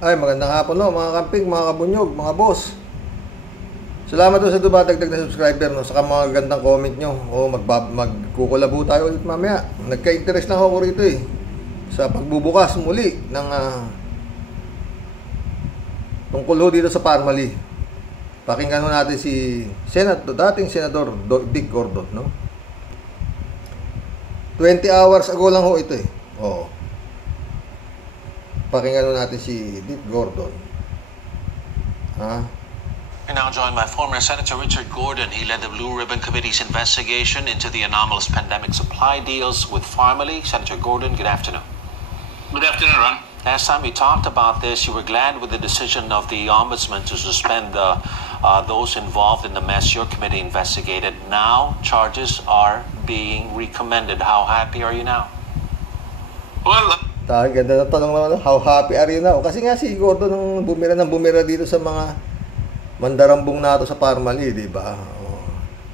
Ay, magandang hapon no, mga kamping, mga kabunyog, mga boss. Salamat po sa dumadagdag na subscriber no, saka mga gandang comment nyo. Magkukulabo tayo ulit mamaya. Nagka-interest na ako rito sa pagbubukas muli ng tungkol ho dito sa Parmali. Pakinggan ho natin si dating Senador Dick Gordon, no? 20 hours ago lang ho ito Oo. Pakinggan natin si Dick Gordon. We're now joined by former Senator Richard Gordon. He led the Blue Ribbon Committee's investigation into the anomalous pandemic supply deals with Pharmally. Senator Gordon, good afternoon. Good afternoon, Ron. Last time we talked about this, you were glad with the decision of the Ombudsman to suspend those involved in the mess your committee investigated. Now, charges are being recommended. How happy are you now? Well, ganda na tanong naman, how happy are you now? Kasi nga si Gordon nang bumira dito sa mga mandarambong nato sa Parmali, di ba?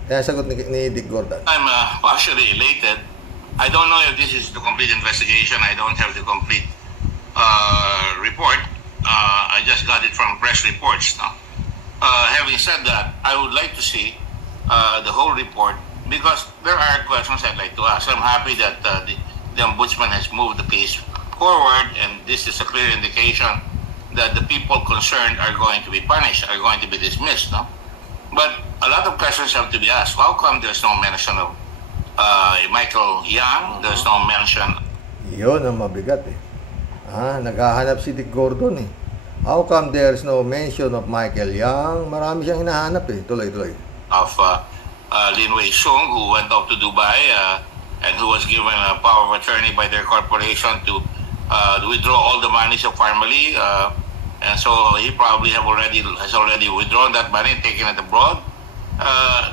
Kaya sagot ni Dick Gordon. I'm partially elated. I don't know if this is the complete investigation. I don't have the complete report. I just got it from press reports now. Having said that, I would like to see the whole report because there are questions I'd like to ask. I'm happy that the Ombudsman has moved the case forward, and this is a clear indication that the people concerned are going to be punished, are going to be dismissed, no? But a lot of questions have to be asked. How come there's no mention of Michael Yang? There's no mention. Yun ang mabigat naghahanap si Dick Gordon How come there's no mention of Michael Yang? Marami siyang hinahanap tuloy-tuloy. Of Lin Wei Shung, who went off to Dubai and who was given a power of attorney by their corporation to withdraw all the monies of Pharmally, and so he probably has already withdrawn that money and taken it abroad.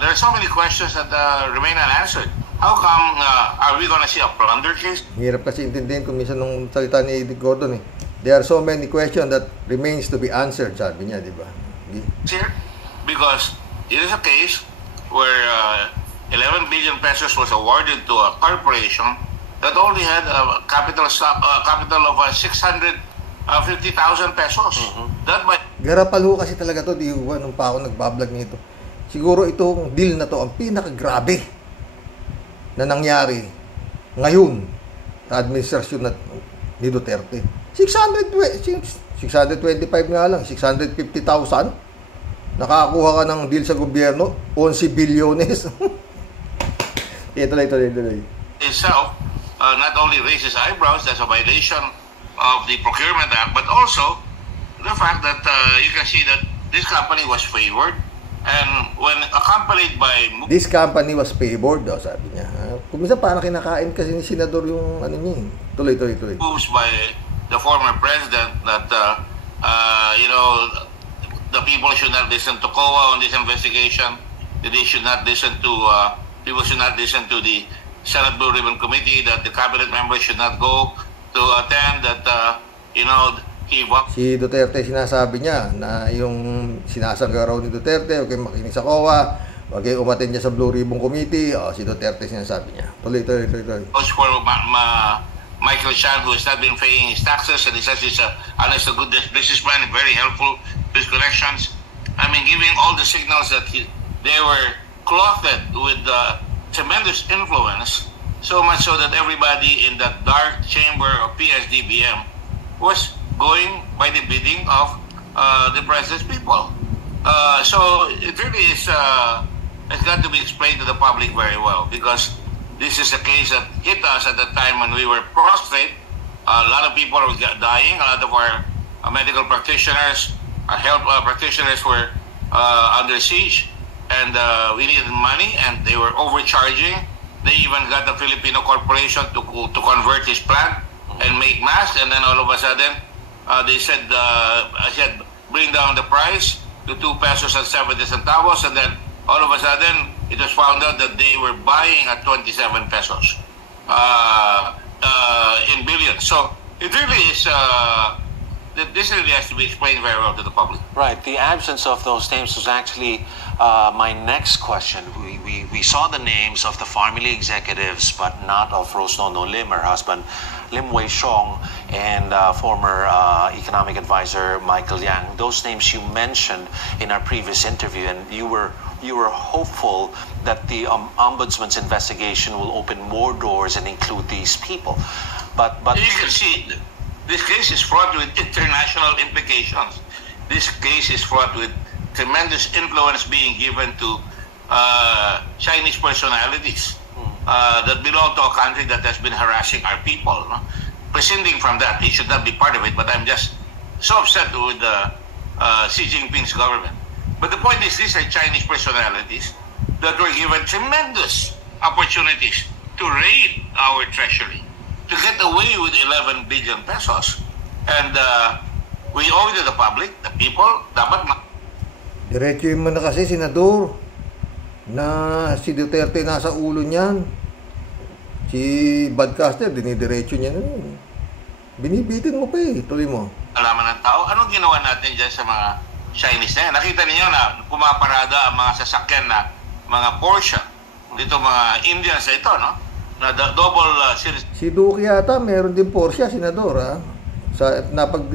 There are so many questions that remain unanswered. How come are we going to see a plunder case? Hirap kasi intindihin kung minsan nung salita ni Dick Gordon There are so many questions that remains to be answered, sabi niya, di ba? Here, because it is a case where 11 billion pesos was awarded to a corporation that only had a capital of 650,000 pesos. That might... Garapal ho kasi talaga to, di ba, nung pa ako nagbablog nito. Siguro itong deal na to ang pinakagrabe na nangyari ngayon sa administrasyon ni Duterte. 625 nga lang, 650,000. Nakakuha ka ng deal sa gobyerno, 11 bilyones. Tuloy. Itself not only raises eyebrows, that's a violation of the Procurement Act, but also the fact that you can see that this company was favored, and when accompanied by... This company was favored daw, sabi niya. Kung minsan parang kinakain kasi ni Senador yung niya. Tuloy. Moves by the former president that, the people should not listen to COA on this investigation, that they should not listen to, people should not listen to the Senate Blue Ribbon Committee, that the cabinet members should not go to attend, that, Si Duterte sinasabi niya na yung sinasangga raw ni Duterte, huwag kayong makinig sa COA, huwag kayong umatin niya sa Blue Ribbon Committee. Si Duterte sinasabi niya. Tuloy. For Michael Chan, who has not been paying his taxes, and he says he's a honest to goodness businessman, very helpful with his connections. I mean, giving all the signals that they were clothed with tremendous influence, so much so that everybody in that dark chamber of PSDBM was going by the bidding of the president's people. So it really is, it's got to be explained to the public very well, because this is a case that hit us at the time when we were prostrate. A lot of people were dying. A lot of our medical practitioners, our health practitioners were under siege, and we needed money, and they were overcharging. They even got the Filipino corporation to convert his plant and make masks, and then all of a sudden, they said, bring down the price to 2 pesos and 70 centavos, and then all of a sudden, it was found out that they were buying at 27 pesos in billions. So it really is, this really has to be explained very well to the public. Right. The absence of those names was actually my next question. We saw the names of the Pharmally executives, but not of Rosnono Lim, her husband, Lim Wei Shong, and former economic advisor Michael Yang. Those names you mentioned in our previous interview, and you were hopeful that the ombudsman's investigation will open more doors and include these people. But you can see this case is fraught with international implications. This case is fraught with tremendous influence being given to Chinese personalities that belong to a country that has been harassing our people. No? Prescinding from that, it should not be part of it, but I'm just so upset with Xi Jinping's government. But the point is, these are Chinese personalities that were given tremendous opportunities to raid our treasury, to get away with 11 billion pesos. And we owe it to the public, the people, dapat Diretsuhin mo na kasi, Senador, na si Duterte nasa ulo niyan. Si Badcaster, dinidiretso niya na yun. Binibitin mo pa eh. Tuloy mo. alaman ng tao. Anong ginawa natin dyan sa mga Chinese na yan? Nakita niyo na pumaparada ang mga sasakyan na mga Porsche. Dito mga Indians na ito, no? Na double series. Si Duque yata, meron din Porsche, Senador, ha?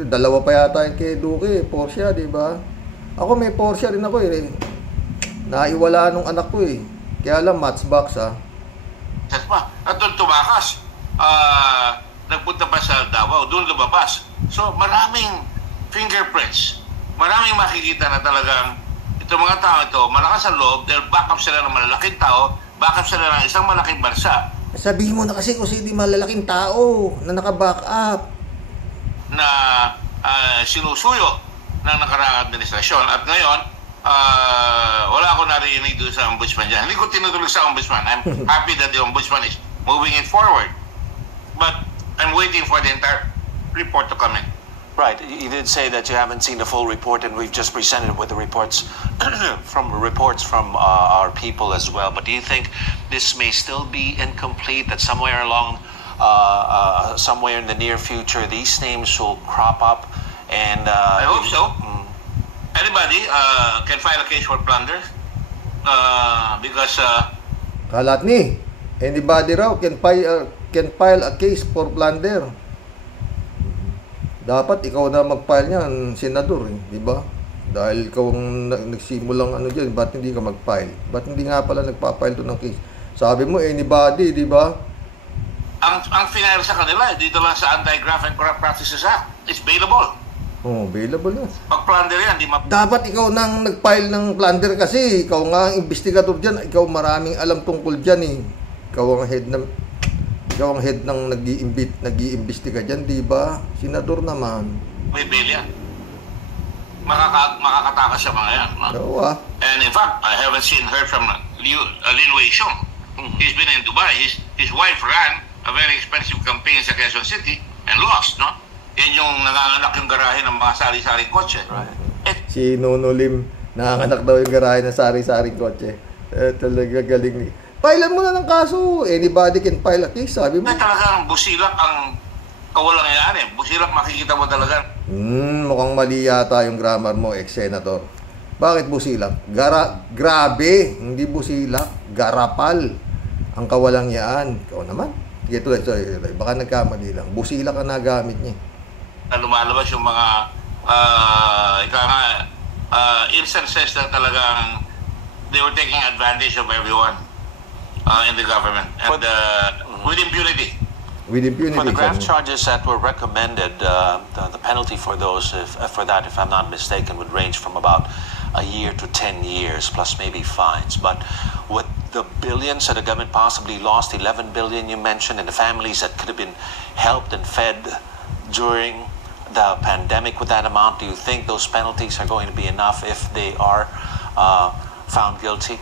Dalawa pa yata yung kay Duque, Porsche, di ba? Ako may Porsche rin ako eh. Naiwala nung anak ko eh. Kaya lang, Matchbox, ha? At doon tumakas. Nagpunta pa sa Davao, doon lumabas. So, maraming fingerprints. Maraming makikita na talagang itong mga tao ito, malakas ang loob dahil backup sila ng malalaking tao, backup sila ng isang malaking bansa. Sabihin mo na kasi kung sino malalaking tao na naka-back up. Na sinusuyo ng nakaraang administrasyon. At ngayon, wala ako narinig doon sa ombudsman dyan. Hindi ko tinutulog sa ombudsman. I'm happy that the ombudsman is moving it forward. But I'm waiting for the entire report to come in. Right. You did say that you haven't seen the full report, and we've just presented with the reports from our people as well. But do you think this may still be incomplete? That somewhere along, somewhere in the near future, these names will crop up? And I hope so. Anybody can file a case for plunder because. Kalat ni. Anybody raw can file a case for plunder. Dapat ikaw na mag-file niyan, Senador, di ba? Dahil ikaw ang nagsimulang ano diyan, ba't hindi ka mag-file? Ba't hindi nga pala nagpa-file to ng case? Sabi mo, anybody, di ba? Ang final sa kanila, dito lang sa Anti-Graft and Corrupt Practices Act, it's bailable. Oh, bailable yan. Pag-plunder yan, di dapat ikaw nang nag-file ng plunder kasi ikaw nga ang investigator diyan, ikaw maraming alam tungkol diyan eh. Ikaw ang head ng nag-iimbestiga dyan, di ba? Senador naman. May bail yan. Makakatakas sa mga yan. No? Oo, ah. And in fact, I haven't heard from Lin Wei-Xiong. He's been in Dubai. His wife ran a very expensive campaign sa Quezon City and lost, no? Yan yung nanganganak yung garahe ng mga sari-saring kotse. Right. Si Nono Lim, nanganganak daw yung garahe ng sari-saring kotse. Talaga galing ni. Filean mo na ng kaso. Anybody can file a case, sabi mo. Talagang busilak ang kawalang yan eh. Busilak makikita mo talaga. Mukhang mali yata yung grammar mo, ex-senator. Bakit busilak? Grabe, hindi busilak. Garapal. Ang kawalang yan. Ikaw naman. Sige, tuloy. Baka nagkamali lang. Busilak ang nagamit niya. Lumalabas yung mga instances na talagang they were taking advantage of everyone. In the government and with impunity. For the graft charges that were recommended, the penalty for those, if I'm not mistaken, would range from about a year to 10 years, plus maybe fines. But with the billions that the government possibly lost, 11 billion you mentioned, and the families that could have been helped and fed during the pandemic with that amount, do you think those penalties are going to be enough if they are found guilty?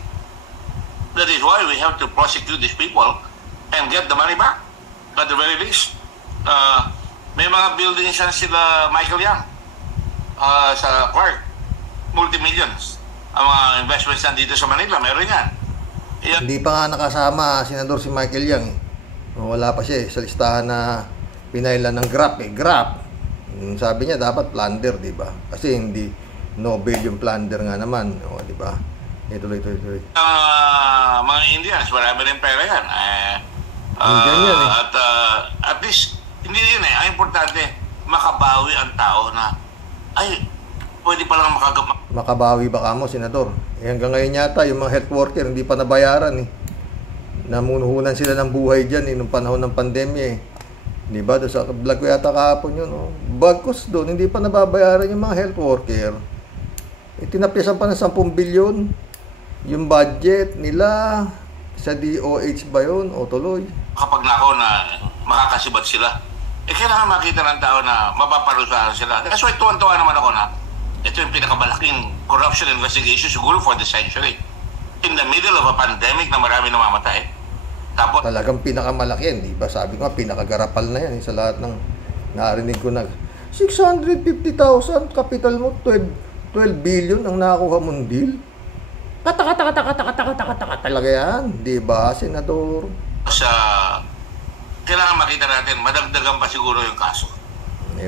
That is why we have to prosecute these people and get the money back, at the very least. May mga buildings yan sila Michael Yang sa Clark. Multi-millions. Ang mga investments dito sa Manila, meron yan. Hindi pa nga nakasama, Senador, si Michael Yang. Wala pa siya sa listahan na pinailan ng GRAP. GRAP. Sabi niya dapat plunder, di ba? Kasi hindi Nobel yung plunder nga naman. Di ba? Tuloy. Mga Indians, marami rin pera yan. At at least, hindi hindi yun eh. Ang importante, makabawi ang tao na, ay, pwede palang makabawi ba kamo, Senador? Hanggang ngayon yata, yung mga health worker, hindi pa nabayaran eh. Namunuhunan sila ng buhay dyan nung panahon ng pandemya eh. Di ba? Doon sa vlog ko yata kahapon yun. Bagkus doon, hindi pa nababayaran yung mga health worker. Tinapyasan pa ng 10 bilyon yung budget nila sa DOH ba yun o tuloy. Kapag nako na makakasibat sila, kailangan makita ng tao na mapaparusahan sila. That's why tuwan-tuwa naman ako na ito yung pinakamalaking corruption investigation siguro for the century. In the middle of a pandemic na marami namamatay. Tapos, talagang pinakamalaki yan, di ba? Sabi ko nga, pinakagarapal na yan sa lahat ng narinig ko na 650,000 capital mo, 12 billion ang nakuha mong deal. Kata talaga yan, di ba, Senador? Kailangan makita natin, madagdagan pa siguro yung kaso.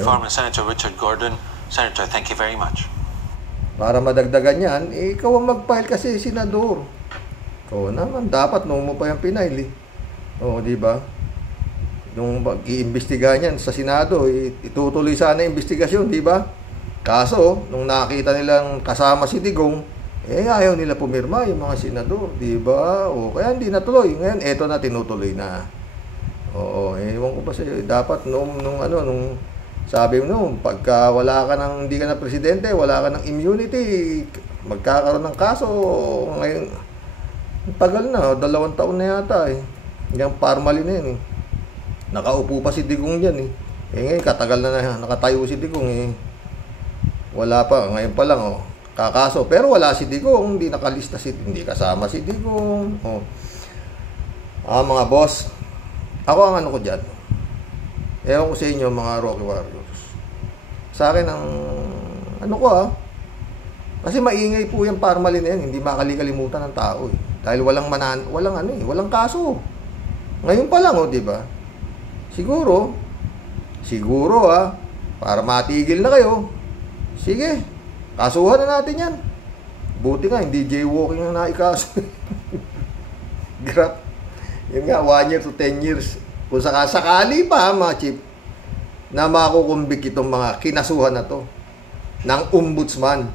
Former Senator Richard Gordon. Senator, thank you very much. Para madagdagan yan, ikaw ang mag-file kasi, Senador. Ikaw naman, dapat noong mo pa yung pinail eh. Oo, di ba? Nung i-imbestiga niyan sa Senado, itutuloy sana yung investigasyon, di ba? Kaso, nung nakita nilang kasama si Digong, ayaw nila pumirma yung mga senador, di ba? O kaya hindi natuloy. Ngayon, eto na, tinutuloy na. Oo, ewan ko pa sa'yo. Dapat nung sabi mo, pagka wala ka ng, hindi ka na presidente, wala ka ng immunity, magkakaroon ng kaso. Ngayon, tagal na, 2 taon na yata eh. Yung parmali na yun eh. Nakaupo pa si Digong dyan eh. Ngayon, katagal na nakatayo si Digong eh. Wala pa, ngayon pa lang oh. Kakaso. Pero wala si Digong, hindi nakalista hindi kasama si Digong. Oh. Mga boss, ako ang ano ko dyan. Ewan ko sa inyo mga Rocky Warriors. Sa akin ang ano ko kasi maingay po yung parmali na yan, hindi makalikalimutan ng tao eh. Dahil walang kaso. Ngayon pa lang di ba? Siguro para matigil na kayo. Sige, kasuhan na natin yan. Buti nga, hindi jaywalking na naikaso. Grab. Yun nga, 1 year to 10 years. Kung sakali pa, mga chief, na makukumbik itong mga kinasuhan na to ng ombudsman.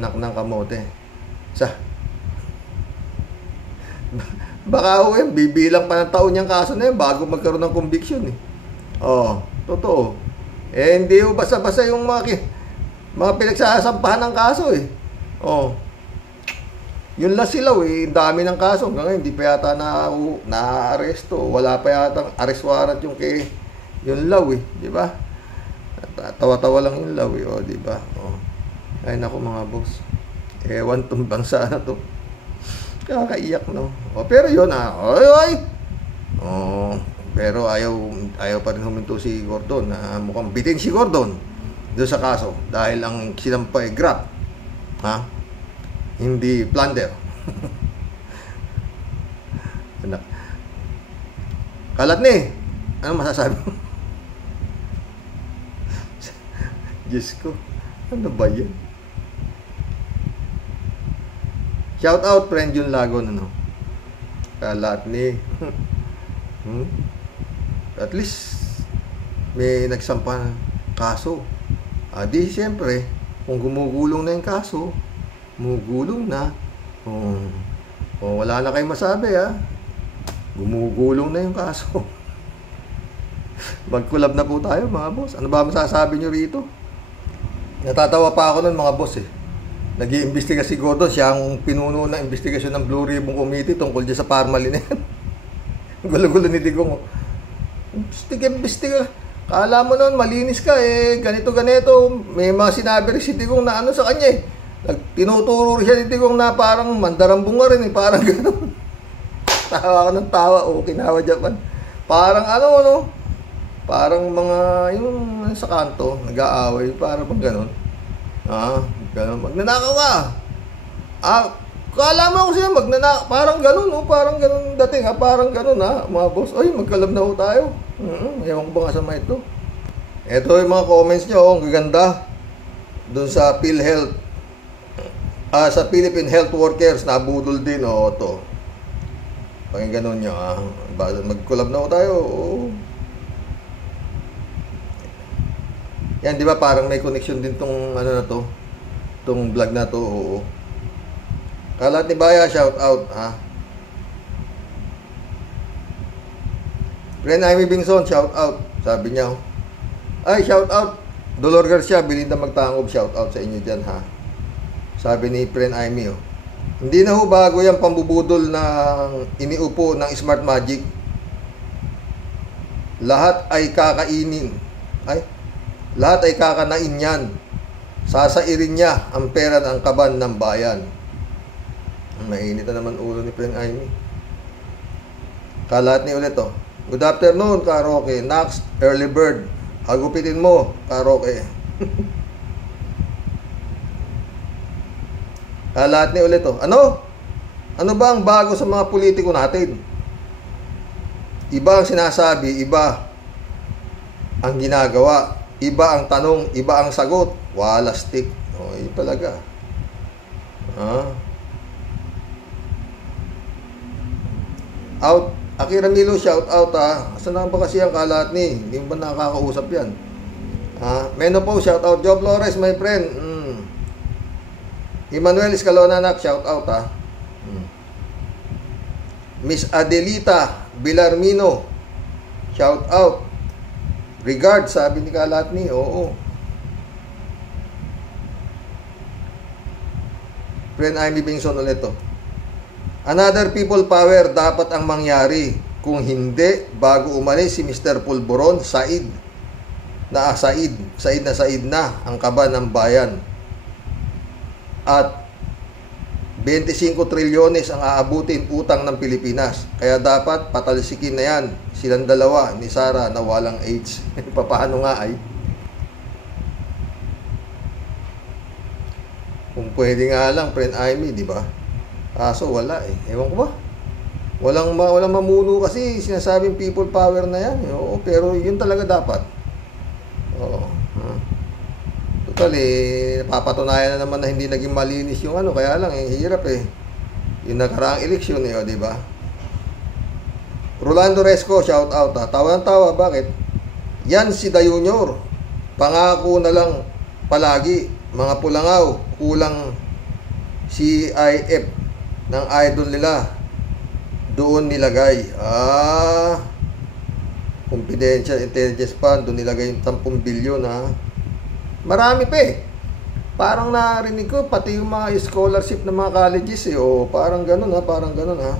Nak ng kamote. Baka bibilang pa ng taon yung kaso na yun bago magkaroon ng conviction eh. Totoo. Hindi basta-basta yung mga pinagsasampahan ng kaso eh. Yun lang sila eh, dami ng kaso. Hanggang ngayon, hindi pa yata na-aresto. Wala pa yata arrest warrant yung kay yung Law eh, di ba? Tawa-tawa lang yung Law eh, di ba? Ay nako mga boss. Ewan tong bansa na to. Kakaiyak no. Pero yun pero ayaw pa rin huminto si Gordon na mukhang bitin si Gordon doon sa kaso dahil ang sinampay Grab hindi plunder. Kalat ni ano masasabi mo? Diyos ko, ano ba yan? Shout out friend Jun Lagon kalat ni at least may nagsampa kaso. Di siyempre kung gumugulong na yung kaso, gumugulong na wala na kayong masabi gumugulong na yung kaso. Mag-collab na po tayo mga boss. Ano ba masasabi nyo rito? Natatawa pa ako nun mga boss nag-iimbestiga si Gordon, siya ang pinuno ng investigasyon ng Blue Ribbon Committee tungkol dyan sa parmali na yan. Gulo-gulo ni Digong. Imbestiga. Kala mo nun, malinis ka ganito. May mga sinabi rin si Digong na sa kanya tinuturo siya ni Digong na parang mandarambunga rin parang gano'n. Tawa ka ng tawa, kinawa Japan. Parang parang mga yung sa kanto, nag-aaway, parang gano'n. Ganun, magnanakaw ka. Kala mo kasi parang gano'n, parang gano'n dating, parang gano'n mga boss. Ay, magkalab na tayo. Ewan ko ba nga sa mga ito. Ito yung mga comments nyo, ang gaganda. Doon sa PhilHealth. Sa Philippine Health Workers, nabudol din, to. Pakinggan nun nyo, ah. Mag-collab na tayo. Oo. Yan, di ba parang may connection din tong ano na to, tong vlog na to. Oo. Kalat ni Baya, shout out, ha. Friend Amy Bingson, shout out. Sabi niya, ay, shout out. Dolor Garcia, Belinda Magtangob, shout out sa inyo dyan, ha. Sabi ni Friend Amy, oh. Hindi na ho bago yung pambubudol ng iniupo ng Smart Magic. Lahat ay kakainin. Lahat ay kakanain yan. Sasairin niya ang pera ng kaban ng bayan. Mainit na naman ulo ni Friend Amy. Kalat ni ulit, oh. Good afternoon, Karoke. Nax, early bird. Hagupitin mo, Karoke. Kalat ni ulit, oh. Ano? Ano ba ang bago sa mga politiko natin? Iba ang sinasabi, iba ang ginagawa. Iba ang tanong, iba ang sagot. Wala stick. O, yun talaga. Out. Akira Milo, shout out, ha. Asan na ba kasi ang kalat ni? Hindi ba nakakausap yan? Menopause, shout out. Joe Flores, my friend. Emmanuel Escalona, nak, shout out, ha. Miss Adelita Bilarmino, shout out. Regard, sabi ni Kalatni, oo. Friend Amy Bingson ulit, to. Another people power dapat ang mangyari. Kung hindi, bago umalis si Mr. Pulburon, Said na Said na ang kaban ng bayan. At 25 trilyones ang aabutin utang ng Pilipinas. Kaya dapat patalsikin na yan. Silang dalawa ni Sara na walang AIDS. Paano nga ay? Kung pwede nga lang, Friend Amy, di ba? Kaso wala eh. Ewan ko ba? Walang mamuno kasi sinasabing people power na yan. Oo, pero yun talaga dapat. Oo. Total eh, napapatunayan na naman na hindi naging malinis yung ano. Kaya lang eh, hirap eh. Yung nakaraang eleksyon eh, di ba? Rolando Resco, shout out, ha. Tawa-tawa, bakit? Yan si Dayunyor. Pangako na lang palagi. Mga pulangaw, kulang CIF ng idol nila. Doon nilagay. Confidential Intelligence Fund, doon nilagay yung 10 bilyon, ha. Marami pa eh. Parang narinig ko, pati yung mga scholarship ng mga colleges eh. O, parang ganun, ha. Parang ganun, ha.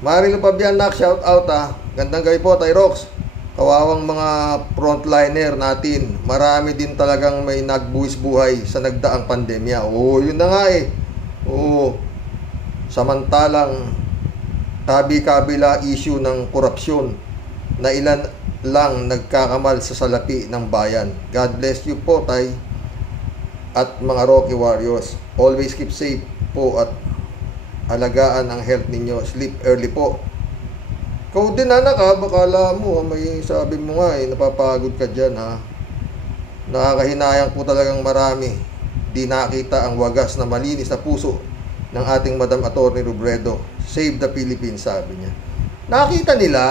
Marilo Pabianak, shout out, ha. Gandang gabi po, Tyrox. Kawawang mga frontliner natin. Marami din talagang may nagbuwis buhay sa nagdaang pandemya. Oo, yun na nga eh. Oo. Samantalang kabi-kabila issue ng korupsyon na ilan lang nagkakamal sa salapi ng bayan. God bless you po, Tay. At mga Rocky Warriors. Always keep safe po at alagaan ang health ninyo. Sleep early po. Ikaw din, anak, ha. Bakala mo, may sabi mo nga, eh, napapagod ka dyan, ha. Nakakahinayang po talagang marami. Di nakita ang wagas na malinis na puso ng ating Madam Attorney Robredo. Save the Philippines, sabi niya. Nakita nila.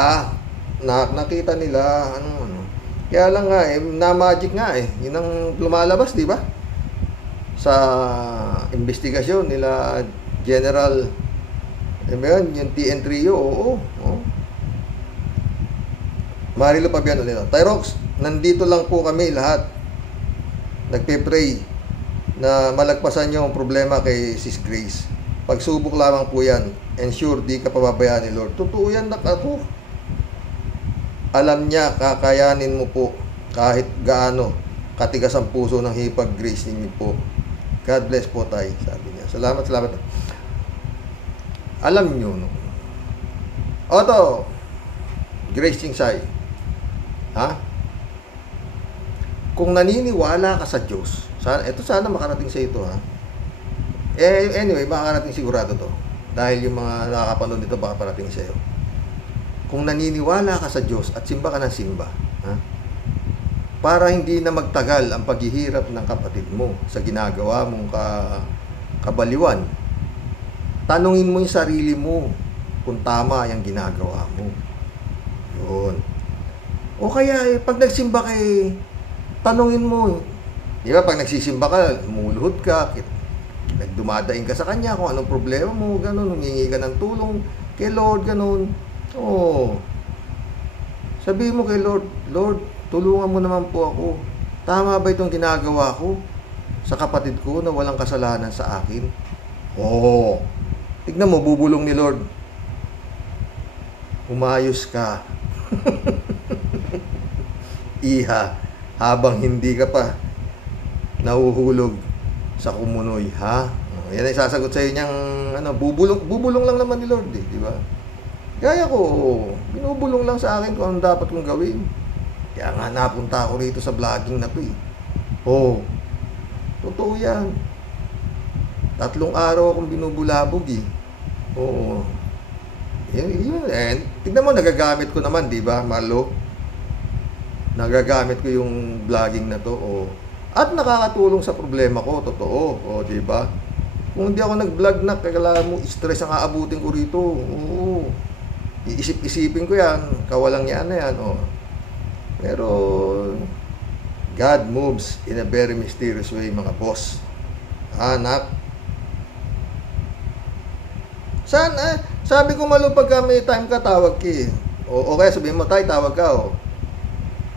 Nakita nila. Ano. Kaya lang nga, eh, na-magic nga, eh. Yun ang lumalabas, di ba? Sa investigasyon nila General, yung TN Trio, oo. Marilo Pabian ulit. Tyrox, nandito lang po kami lahat. Nagpe-pray na malagpasan niyo ang problema kay Sis Grace. Pagsubok lamang po yan. Ensure di ka pababayaan ni Lord. Totoo yan, ako. Alam niya, kakayanin mo po kahit gaano katigas ang puso ng hipag Grace ninyo po. God bless po, Tay, sabi niya. Salamat. Alam niyo, no? Oto, Grace Chingsay. Ha? Kung naniniwala ka sa Diyos, sana makarating sa ito, ha? Anyway, makakarating sigurado to. Dahil yung mga nakakapanood dito, baka parating sa iyo. Kung naniniwala ka sa Diyos at simba ka ng simba, ha? Para hindi na magtagal ang paghihirap ng kapatid mo sa ginagawa mong kabaliwan, tanungin mo yung sarili mo kung tama yung ginagawa mo. Yun. O kaya, pag nagsimba kay, tanungin mo. Di ba, pag nagsisimba ka, lumuluhod ka, nagdumadaing ka sa kanya kung anong problema mo, ganun, humingi ka ng tulong kay Lord, ganun. Oo. Sabihin mo kay Lord, Lord, tulungan mo naman po ako. Tama ba itong ginagawa ko sa kapatid ko na walang kasalanan sa akin? Oo. Tignan mo, bubulong ni Lord. Umayos ka. Iha, habang hindi ka pa nahuhulog sa kumunoy, ha? Yan ay sasagot sa iyo niyang bubulong lang naman ni Lord, di ba? Kaya ko, binubulong lang sa akin kung ano dapat kong gawin. Kaya nga napunta ako rito sa vlogging na to eh. Oh, totoo yan. 3 araw akong binubulabog eh. Oo. Yun. Tignan mo, nagagamit ko naman, di ba, Marlo? Nagagamit ko yung vlogging na to, oh. At nakakatulong sa problema ko, totoo, oh, di ba? Kung hindi ako nag-vlog na, kailangan mo, stress ang aabutin ko rito. Oo. Iisip-isipin ko yan, kawalang yan na yan, oh. Pero, God moves in a very mysterious way, mga boss. Anak. Sana, sabi ko Malo, pagka may time ka, tawag ki. O kaya sabihin mo, tay, tawag ka, o.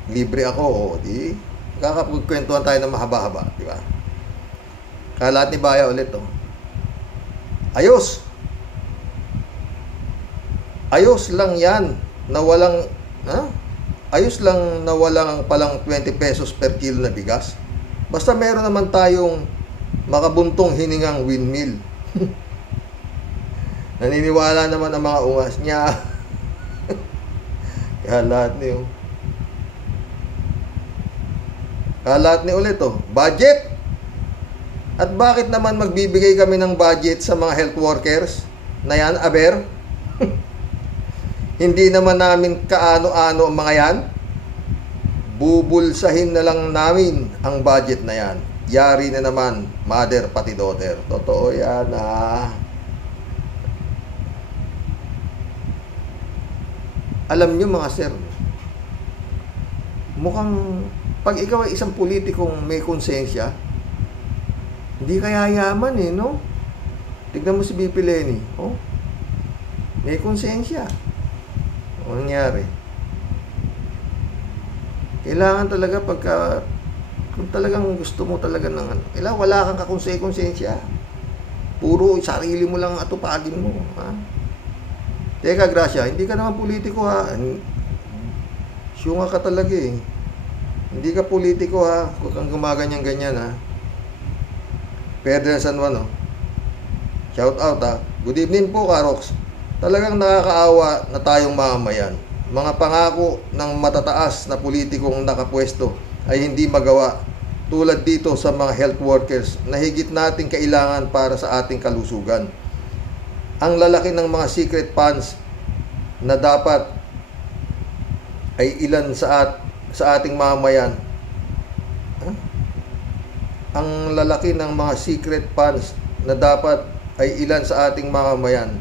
Libre ako, o, di. Kakapagkwentuhan tayo ng mahaba-haba, di ba? Kalat ni Baya ulit, o. Ayos. Ayos lang yan, na walang, ayos lang na walang palang 20 pesos per kilo na bigas. Basta meron naman tayong makabuntong hiningang windmill. Naniniwala naman ang mga ungas niya. Kalat niyo. Kalat ni ulit, oh. Budget. At bakit naman magbibigay kami ng budget sa mga health workers na yan, aber? Hindi naman namin kaano-ano ang mga yan. Bubulsahin na lang namin ang budget na yan. Yari na naman, mother pati daughter. Totoo yan, Alam nyo mga sir, mukhang pag ikaw ay isang politikong may konsensya, hindi kaya yaman eh, no? Tignan mo si BP Lenny, oh? May konsensya. Ano nangyari? Kailangan talaga pagka, kung talagang gusto mo talaga ng kailangan wala kang kakonsensya. Puro sarili mo lang atupagin mo, ha? Teka, Gracia, hindi ka naman politiko, ha? Syunga ka talaga, eh. Hindi ka politiko, ha? Huwag kang gumaganyan-ganyan, ha? Ferdinand San Juan, oh. Shout out, ha? Good evening po, Karox. Talagang nakakaawa na tayong mamamayan. Mga pangako ng matataas na politikong nakapwesto ay hindi magawa, tulad dito sa mga health workers na higit nating kailangan para sa ating kalusugan. Ang lalaki ng mga secret funds na dapat ay ilan sa ating mamamayan. Ang lalaki ng mga secret funds na dapat ay ilan sa ating mamamayan.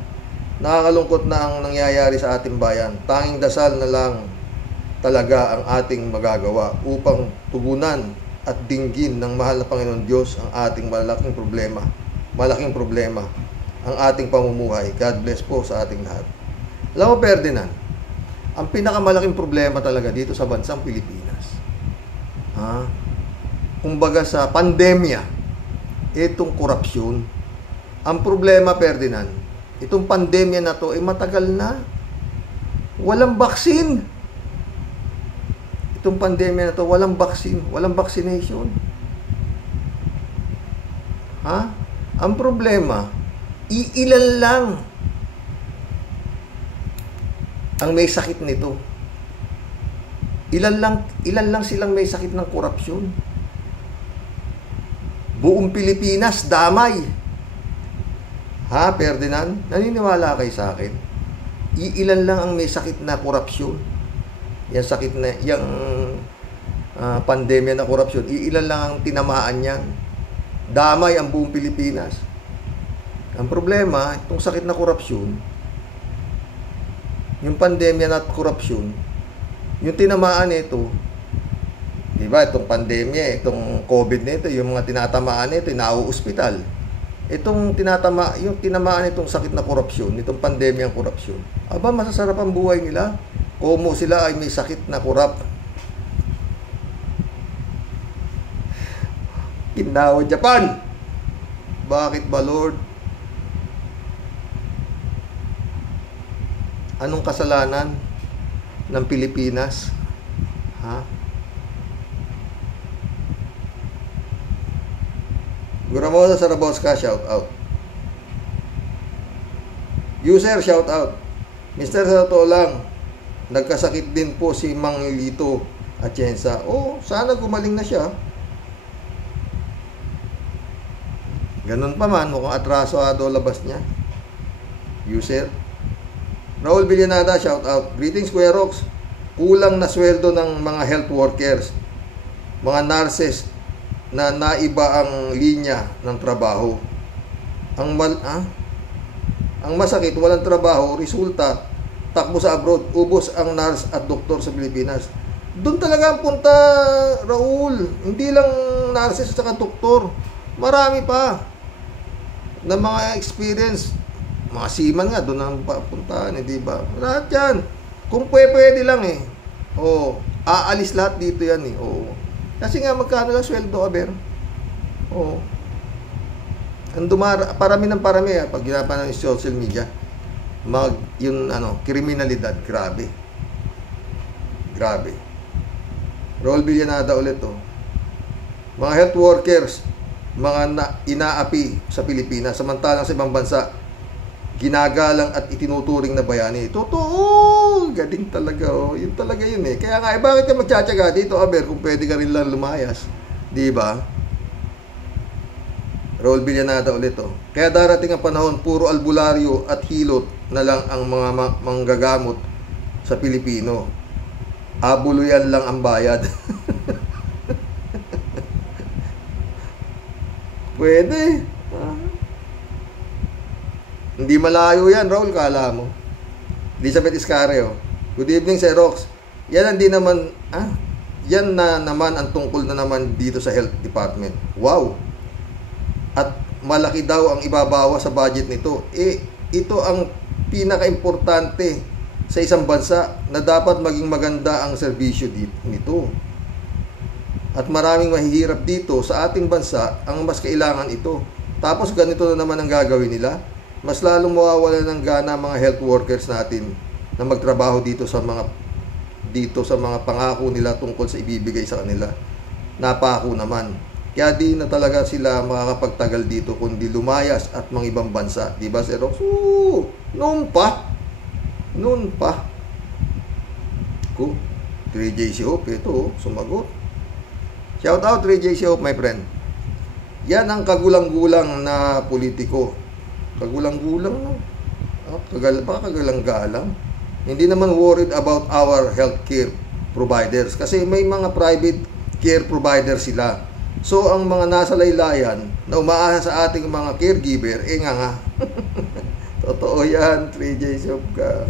Nakakalungkot na ang nangyayari sa ating bayan. Tanging dasal na lang talaga ang ating magagawa upang tugunan at dinggin ng mahal na Panginoon Diyos ang ating malaking problema. Malaking problema ang ating pamumuhay. God bless po sa ating lahat. Alam mo, Ferdinand, ang pinakamalaking problema talaga dito sa bansang Pilipinas, kumbaga sa pandemya, itong korupsyon. Ang problema, Ferdinand, itong pandemya na to ay matagal na. Walang baksin. Itong pandemya na to, walang baksin, walang vaccination. Ang problema, iilan lang ang may sakit nito. Ilan lang silang may sakit ng korupsyon. Buong Pilipinas damay. Ha, Ferdinand? Naniniwala kayo sa akin? Iilan lang ang may sakit na korupsyon. Yung sakit na, yung pandemya na korupsyon, iilan lang ang tinamaan yan. Damay ang buong Pilipinas. Ang problema, itong sakit na korupsyon, yung pandemya at korupsyon, yung tinamaan nito, di ba, itong pandemya, itong COVID nito, yung mga tinatamaan nito, nauospital. Yung tinamaan itong sakit na korupsyon, itong pandemyang korupsyon, aba, masasarap ang buhay nila. Kumo sila ay may sakit na korap. Kinawa Japan. Bakit ba, Lord? Anong kasalanan ng Pilipinas? Ha? Guramosa Sarabosca, shout out. User, shout out. Mr. Sa totoo lang, nagkasakit din po si Mang Lito Atienza. Oh, sana gumaling na siya. Ganun pa man, mukhang atrasado labas niya. User. Raul Villanada, shout out. Greetings, Kuya Rox. Kulang na sweldo ng mga health workers, mga nurses na naiba ang linya ng trabaho. Ang masakit, walang trabaho, resulta, takbo sa abroad, ubos ang nurse at doktor sa Pilipinas. Doon talaga ang punta, Raul. Hindi lang nurses at doktor. Marami pa na mga experience. Mga seaman nga, doon ang papuntahan, di ba? Lahat yan. Kung pwede lang eh. Oo. Aalis lahat dito yan eh. Oo. Kasi nga, magkano lang sweldo, aber? Oo. Parami ng parami pag ginapa ng social media. Yung kriminalidad, grabe. Grabe. Raul Villanada ulit to. Mga health workers, mga inaapi sa Pilipinas, samantalang sa ibang bansa, ginagalang at itinuturing na bayani. Totoo! Galing talaga, oh. Yun talaga yun eh. Kaya nga, bakit ka magtsatsaga dito, aber, kung pwede ka rin lang lumayas? Di ba? Raul Villanada ulit, oh. Kaya darating ang panahon, puro albularyo at hilot na lang ang mga manggagamot sa Pilipino. Abuluyan lang ang bayad. Pwede. Hindi malayo yan, Raul, kala mo. Elizabeth Iscareo. Good evening, Sir Rox. Yan hindi naman, yan na naman ang tungkol na naman dito sa Health Department. Wow! At malaki daw ang ibabawa sa budget nito. Ito ang pinaka-importante sa isang bansa na dapat maging maganda ang serbisyo nito. At maraming mahihirap dito sa ating bansa ang mas kailangan ito. Tapos ganito na naman ang gagawin nila. Mas lalong mawawala ng gana mga health workers natin na magtrabaho dito sa mga pangako nila tungkol sa ibibigay sa kanila. Napako naman. Kaya di na talaga sila makakapagtagal dito kundi lumayas at mga ibang bansa. Diba, Sir Rox? Noon pa. 3JC Hope, ito, sumagot. Shout out 3JC Hope, my friend. Yan ang kagulang-gulang na politiko. Kagulang-gulang, no? Baka kagalang-galang. Hindi naman worried about our healthcare providers. Kasi may mga private care providers sila. So, ang mga nasa laylayan na umaasa sa ating mga caregiver, nga. Totoo yan, 3J Shop ka.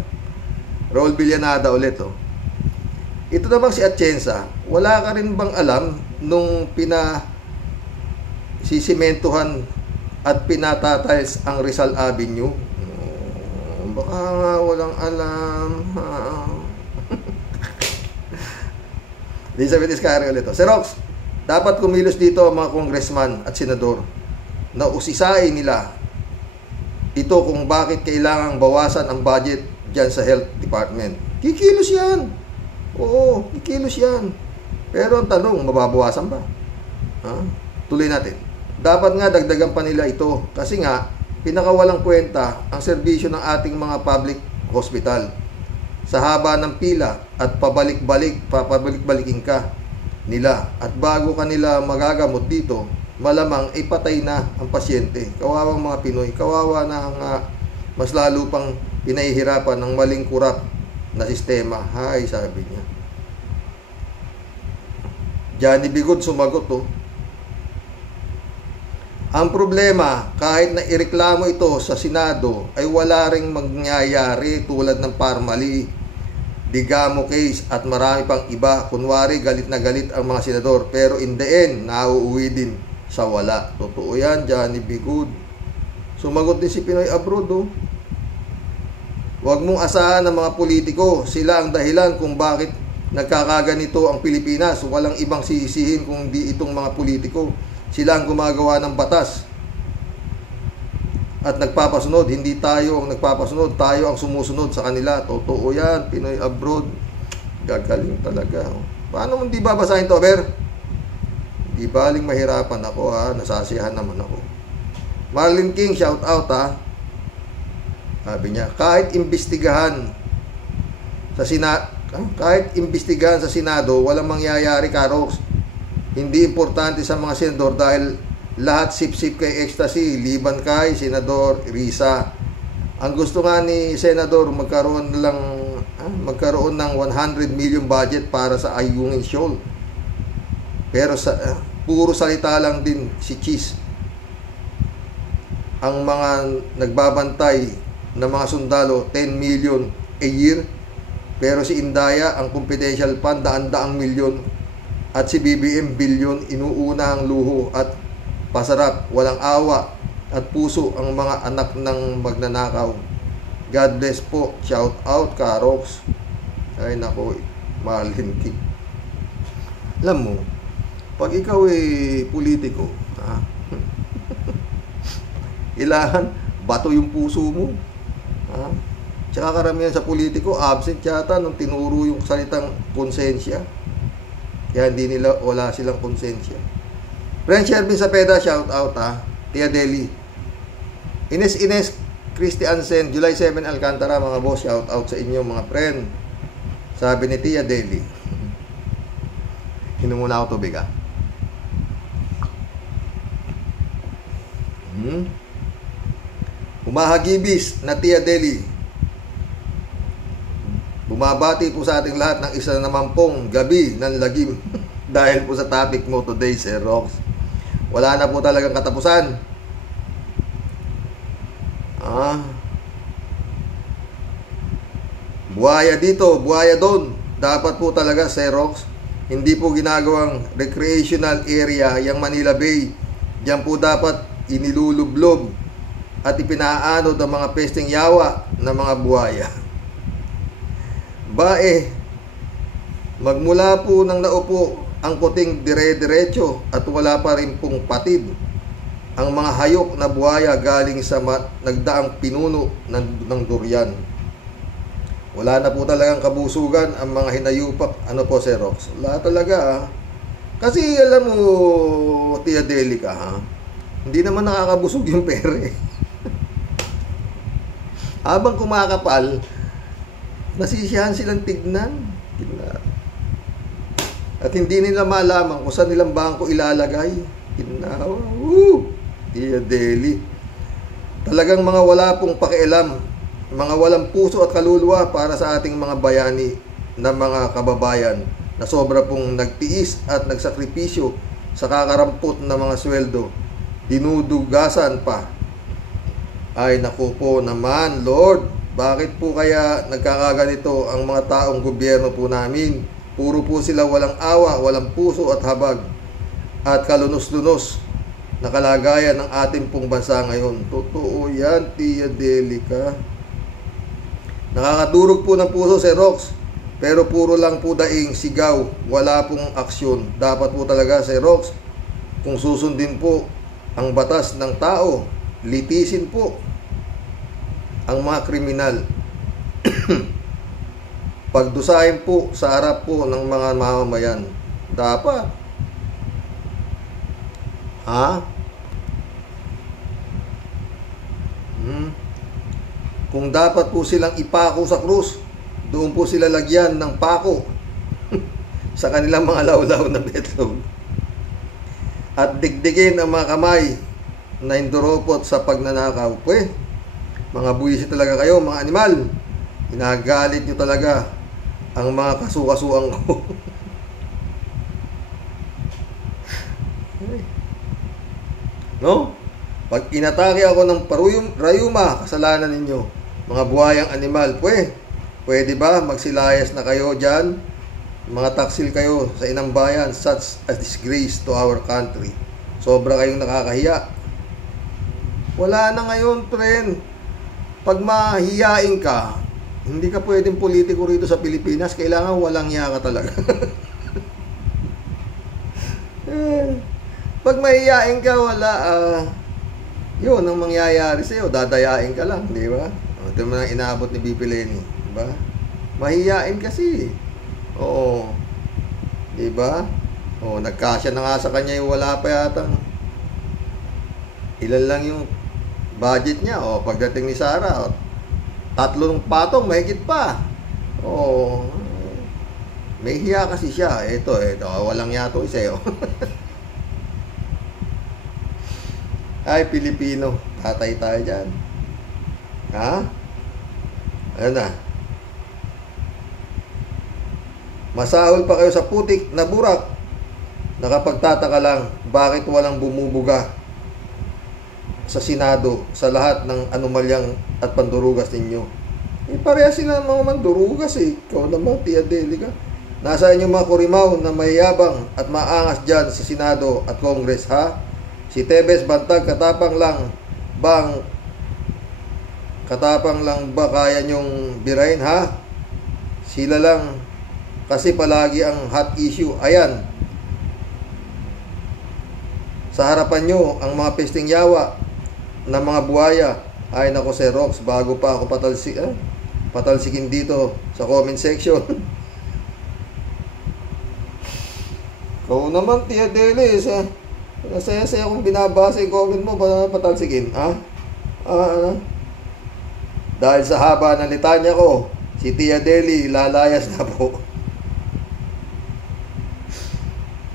Raul Villanada ulit, oh. Ito namang si Atienza, wala ka rin bang alam nung sisimentuhan at pinatatiles ang Rizal Avenue? Baka nga walang alam. Elizabeth Iscario ulit, oh. Sir Rox, dapat kumilos dito ang mga congressman at senador na usisain nila ito kung bakit kailangang bawasan ang budget dyan sa health department. Kikilos yan. Oo, kikilos yan. Pero ang tanong, mababawasan ba? Tuloy natin. Dapat nga dagdagan pa nila ito kasi nga pinakawalang kwenta ang serbisyo ng ating mga public hospital. Sa haba ng pila at pabalik-balikin ka nila at bago kanila magagamot dito, malamang ipatay na ang pasyente. Kawawang mga Pinoy, kawawa na nga, mas lalo pang pinahihirapan ng maling kurap na sistema. Hay, sabi niya. Johnny Bigod sumagot, oh. Ang problema, kahit na ireklamo ito sa Senado, ay wala ring mangyayari tulad ng Parmali, Digamo case at marami pang iba. Kunwari, galit na galit ang mga senador, pero in the end, nauuwi din sa wala. Totoo yan, Johnny B. Good. Sumagot din si Pinoy Abroad, oh. Huwag mong asahan ng mga politiko. Sila ang dahilan kung bakit nagkakaganito ang Pilipinas. Walang ibang sisihin kung di itong mga politiko. Sila ang gumagawa ng batas at nagpapasunod. Hindi tayo ang nagpapasunod, tayo ang sumusunod sa kanila. Totoo yan, Pinoy Abroad. Gagaling talaga. Paano mo hindi babasahin to, Ber? Di baling mahirapan ako, ha? Nasasiyahan naman ako. Marlin King, shout out, ha? Sabi niya, kahit imbestigahan sa Senado, walang mangyayari, Karox. Hindi importante sa mga senador dahil lahat sip-sip kay ecstasy, liban kay Senador Risa. Ang gusto nga ni Senador magkaroon ng 100 million budget para sa Ayungin Shoal. Pero puro salita lang din si Cheese. Ang mga nagbabantay na mga sundalo 10 million a year, pero si Indaya ang confidential fund daan-daang milyon. At si BBM bilyon, inuuna ang luho at pasarap, walang awa at puso ang mga anak ng magnanakaw. God bless po. Shout out, Karox. Ay nako, Marlin King. Alam mo, pag ikaw ay politiko, ha? Ilahan, bato yung puso mo. Ha? Tsaka karamihan sa politiko, absent yata nung tinuro yung salitang konsensya. Kaya hindi nila, wala silang konsensya. Friend Shervin Sapeda, shout out, ha. Tia Deli. Ines Christiansen, July 7 Alcantara, mga boss, shout out sa inyo mga friend. Sabi ni Tia Deli. Hinumuna ako tubig, ha. Humahagibis na Tia Deli. Bumabati po sa ating lahat ng isa naman pong gabi ng lagim dahil po sa topic mo today, Sir Rox. Wala na po talagang katapusan. Buhaya dito, buhaya doon. Dapat po talaga, Sir Rox, hindi po ginagawang recreational area yung Manila Bay. Diyan po dapat inilulublob at ipinaanod ang mga pesteng yawa ng mga buhaya. Magmula po nang naupo ang kuting dire-diretso at wala pa rin pong patid ang mga hayok na buhaya galing sa nagdaang pinuno ng durian. Wala na po talagang kabusugan ang mga hinayupak. Ano po, Sir Rox? Wala talaga, ha? Kasi alam mo, Tia Delica, ha? Hindi naman nakakabusog yung pere. Habang kumakapal, nasisiyahan silang tignan. At hindi nila malaman kung saan nilang bangko ilalagay. Tia Deli. Talagang mga wala pong pakialam, mga walang puso at kaluluwa para sa ating mga bayani na mga kababayan na sobra pong nagtiis at nagsakripisyo sa kakarampot na mga sweldo. Dinudugasan pa. Ay naku po naman, Lord. Bakit po kaya nagkakaganito ang mga taong gobyerno po namin? Puro po sila walang awa, walang puso at habag at kalunos-lunos na kalagayan ng ating pong bansa ngayon. Totoo yan, Tia Delica. Nakakadurog po ng puso, Sir Rox, pero puro lang po daing sigaw, wala pong aksyon. Dapat po talaga, Sir Rox, kung susundin po ang batas ng tao, litisin po ang mga kriminal. Pagdusahin po sa harap po ng mga mamamayan. Dapat. Kung dapat po silang ipako sa krus, doon po sila lagyan ng pako sa kanilang mga lawlaw na betlog. At digdigin ang mga kamay na hinduropot sa pagnanakaw. Mga buwisit talaga kayo, mga animal. Inagalit nyo talaga ang mga kasukasuang ko. No? Pag inatake ako ng rayuma, kasalanan ninyo. Mga buhayang animal, pwede ba magsilayas na kayo dyan? Mga taksil kayo sa inang bayan, such a disgrace to our country. Sobra kayong nakakahiya. Wala na ngayon, friend. Pag mahiyain ka, hindi ka pwedeng politiko rito sa Pilipinas. Kailangan walang hiya ka talaga. Pag mahiyain ka, wala, yun ang mangyayari sa'yo. Dadayain ka lang, di ba? Ito mo nang inaabot ni BP Lenny, di ba? Mahiyain kasi. Oo. Di ba? Oo, nagkasya na nga sa kanya yung wala pa yata. Ilan lang yung budget niya. O, pagdating ni Sara, 3 patong, mahigit pa. Oo. May hiya kasi siya. Ito, walang yato sa'yo. Ay, Pilipino. Tatay tayo dyan. Ha? Ano na? Masahol pa kayo sa putik na burak. Nakapagtataka lang, bakit walang bumubuga sa Senado sa lahat ng anomalyang at pandurugas ninyo? Pareha sila mga mandurugas Ikaw naman, Tia Deli ka. Nasa inyo mga kurimaw na mayabang at maangas dyan sa Senado at Congress, ha? Si Tebes Bantag, katapang lang ba kaya nyong birahin, ha? Sila lang kasi palagi ang hot issue. Ayan, sa harapan nyo ang mga pesting yawa ng mga buhaya. Ay nako, Sir Rox, bago pa ako patalsikin dito sa comment section. Ikaw naman, Tia Delis, Nasaya-saya kung binabasa yung comment mo, patalsikin, ha? Dahil sa haba ng litanya ko, si Tia Deli lalayas na po.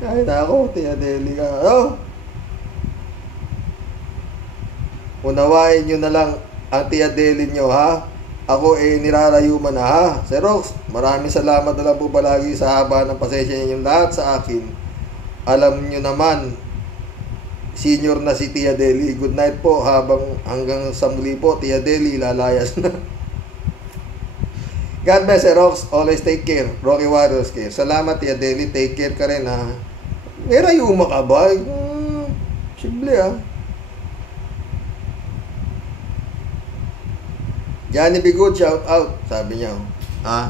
Ay nako, Tia Deli ka. Unawain nyo na lang ang Tia Deli nyo, ha? Ako nirarayuman na, ha? Sir Rox, maraming salamat na lang po palagi sa haba ng pasensya ninyong lahat sa akin. Alam nyo naman, senior na si Tia Deli. Good night po, hanggang sa muli po, Tia Deli, lalayas na. God bless, Sir Rox. Always take care. Rocky Warriors care. Salamat, Tia Deli. Take care ka rin, ha? May rayuma ka ba? Simple, ha? Johnny Be Good, shout out. Sabi niya, ha?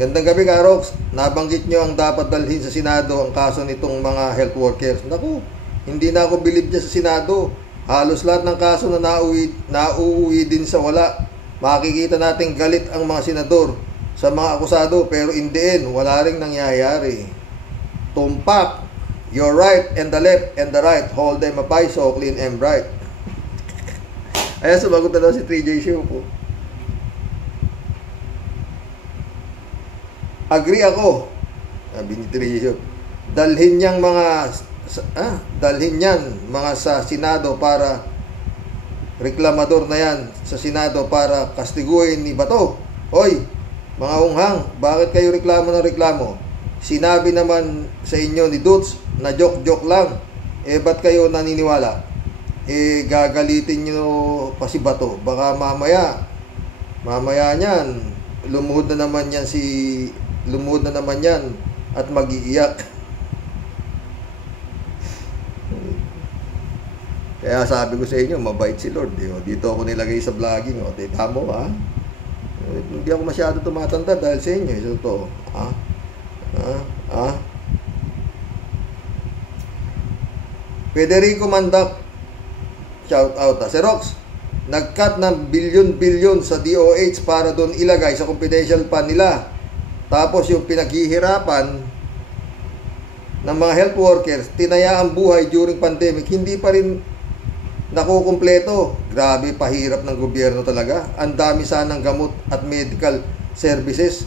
Gandang gabi ka, Rox. Nabanggit nyo ang dapat dalhin sa Senado ang kaso nitong mga health workers. Naku, hindi na ako bilib dyan sa Senado. Halos lahat ng kaso na nauuwi din sa wala. Makikita natin galit ang mga senador sa mga akusado, pero in the end, wala ring nangyayari. Tumpak, you're right, and the left and the right, hold them apay, so clean and bright. Ayan, sumagot na daw si 3J Show po. Agree ako, sabi ni 3J Show. Dalhin niyang mga sa Senado para reklamador na yan sa Senado para kastiguin ni Bato. Hoy, mga unghang, bakit kayo reklamo ng reklamo? Sinabi naman sa inyo ni Dutz na joke-joke lang. Ba't kayo naniniwala? Gagalitin nyo pa si Bato. Baka mamaya niyan, lumuhod na naman yan at mag-iiyak. Kaya sabi ko sa inyo, mabait si Lord. Dito ako nilagay sa vlogging. Tamo, ha? Hindi ako masyado tumatanda dahil sa inyo. Ito to. Federico Mandak, shout out. Sir Rox, nag-cut ng bilyon-bilyon sa DOH para doon ilagay sa confidential fund nila. Tapos yung pinaghihirapan ng mga health workers, tinaya ang buhay during pandemic, hindi pa rin nakukumpleto. Grabe, pahirap ng gobyerno talaga. Ang dami sanang gamot at medical services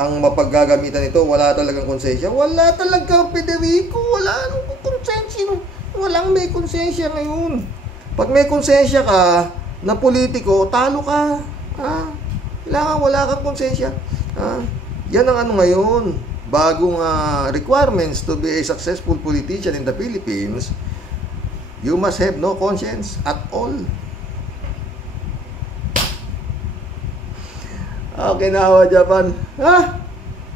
ang mapaggagamitan nito. Wala talagang konsensya. Wala talaga, Federico. Wala nang konsensya. Walang may konsensya ngayon. Pag may konsensya ka na politiko, talo ka. Kailangan wala kang konsensya. Yan ang ano ngayon. Bagong requirements to be a successful politician in the Philippines. You must have no conscience at all. Okay na, Japan. Ha?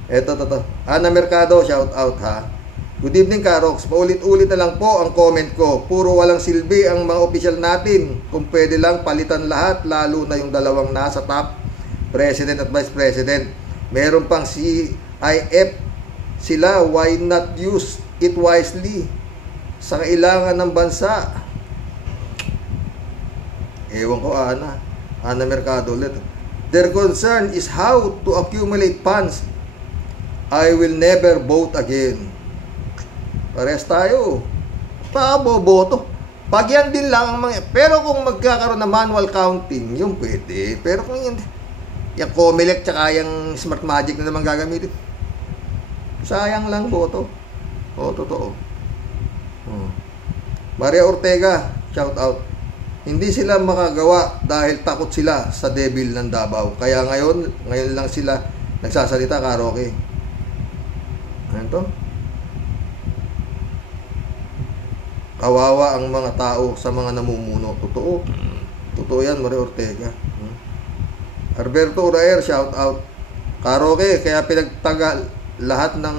Eto. Ana Mercado, shout out ha. Good evening, Karox. Paulit-ulit na lang po ang comment ko. Puro walang silbi ang mga opisyal natin. Kung pwede lang palitan lahat, lalo na yung dalawang nasa top, President at Vice President. Meron pang CIF sila. Why not use it wisely sa kailangan ng bansa? Ewan ko, Ana Mercado ulit. Their concern is how to accumulate funds. I will never vote again. Pares tayo. Paboboto. Pag yan din lang ang mga... Pero kung magkakaroon ng manual counting, yung pwede. Pero kung yung Comelec tsaka yung Smart Magic na naman gagamitin, sayang lang boto. Oo, totoo. Maria Ortega, shout out. Hindi sila makagawa dahil takot sila sa devil ng Davao. Kaya ngayon lang sila nagsasalita, Karoke. Ano to? Kawawa ang mga tao sa mga namumuno. Totoo. Totoo yan, Maria Ortega. Alberto Uraer, shout out. Karoke, kaya pinagtagal lahat ng...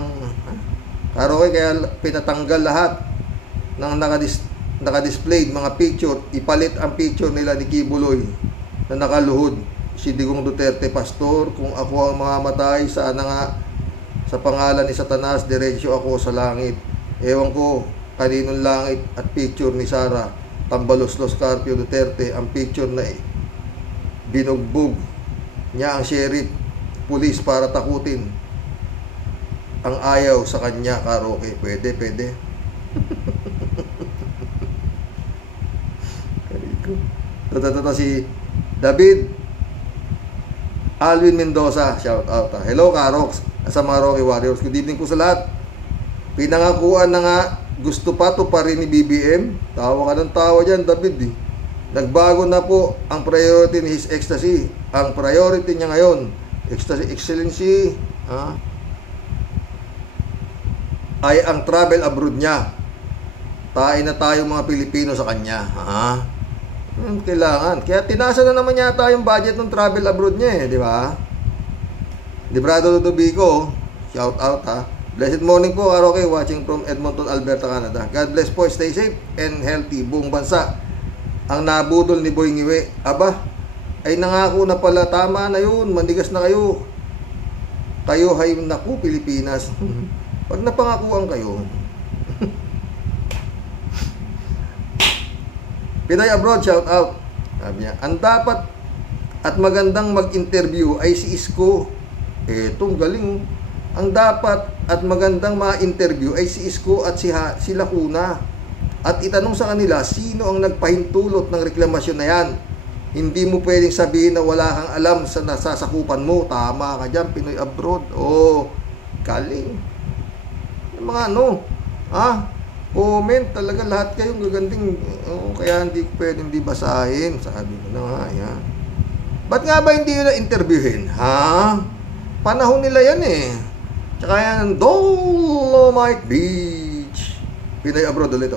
Karoke, kaya pinatanggal lahat ng nakadisplayed mga picture. Ipalit ang picture nila ni Kibuloy na nakaluhod. Si Digong Duterte, Pastor, kung ako ang mamamatay, sana nga sa pangalan ni Satanas, diretsyo ako sa langit. Ewan ko kaninong langit at picture ni Sara Tambaloslos Carpio Duterte ang picture na binugbog niya ang sheriff pulis para takutin ang ayaw sa kanya, Karoke. Pwede Tata si David Alvin Mendoza, shout out. Hello, Karox, sa mga Rocky Warriors. Good evening po sa lahat. Pinangakuan na nga, gusto pa to pa rin ni BBM. Tawa ka ng tawa dyan, David. Nagbago na po ang priority ni His Excellency. Ang priority niya ngayon, Excellency, ay ang travel abroad niya. Tayo na tayo mga Pilipino sa kanya. Kailangan. Kaya tinasa na naman yata yung budget ng travel abroad niya di ba? Librado Ludovico, shout out Blessed morning po, Karoke, watching from Edmonton, Alberta, Canada. God bless po, stay safe and healthy. Buong bansa ang nabudol ni Boy Ngiwe. Aba, ay nangako na pala, tama na yun, manigas na kayo. Kayo hay naku, Pilipinas. Pag napangakuan kayo. Pinay Abroad, shout out. Sabi niya, ang dapat at magandang mag-interview ay si Isko. Etong galing. Ang dapat at magandang ma-interview ay si Isko at si Lacuna. At itanong sa kanila, sino ang nagpahintulot ng reklamasyon na yan? Hindi mo pwedeng sabihin na wala kang alam sa nasasakupan mo. Tama ka dyan, Pinoy Abroad. Galing. Yung mga comment talaga, lahat kayong gaganding. Kaya hindi pwedeng di basahin. Sabi ko na nga, yan. Ba't nga ba hindi nila interviewin? Panahon nila yan Tsaka yan, Dolomite Beach. Pinoy Abroad ulit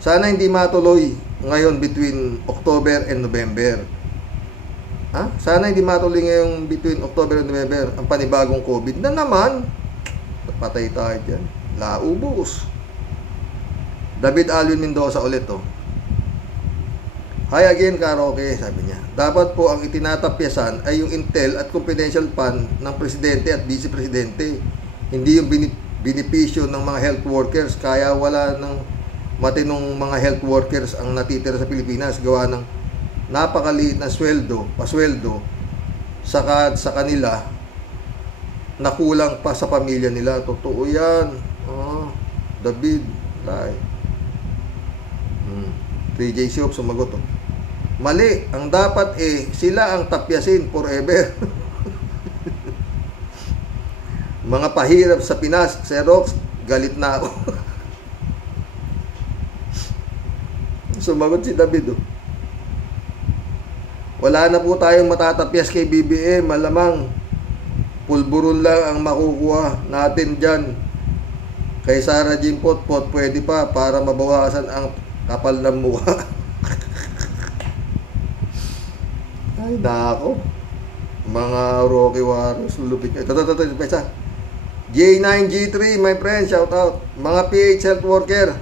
Sana hindi matuloy ngayon between October and November. Sana hindi matuloy ngayon between October and November ang panibagong COVID na naman. Patay tayo dyan. Laubos. David Alvin Mendoza ulit Hi again, Karoke, sabi niya. Dapat po ang itinatapyasan ay yung intel at confidential fund ng presidente at vice-presidente. Hindi yung benepisyo ng mga health workers. Kaya wala ng matinong mga health workers ang natitira sa Pilipinas gawa ng napakaliit na pasweldo sa kanila na kulang pa sa pamilya nila. Totoo yan. David, like 3J Siop sumagot mali, ang dapat sila ang tapyasin forever. Mga pahirap sa Pinas, Xerox, galit na ako. Sumagot si David wala na po tayong matatapyas kay BBM, malamang pulburon lang ang makukuha natin dyan. Kay Sara Jim Potpot, pwede pa para mabawasan ang Kapal ng mukha. Ay, nako. Mga Rocky Warriors, lulupit nyo. Ito, pesa. J9G3, my friend, shout out. Mga PH health worker,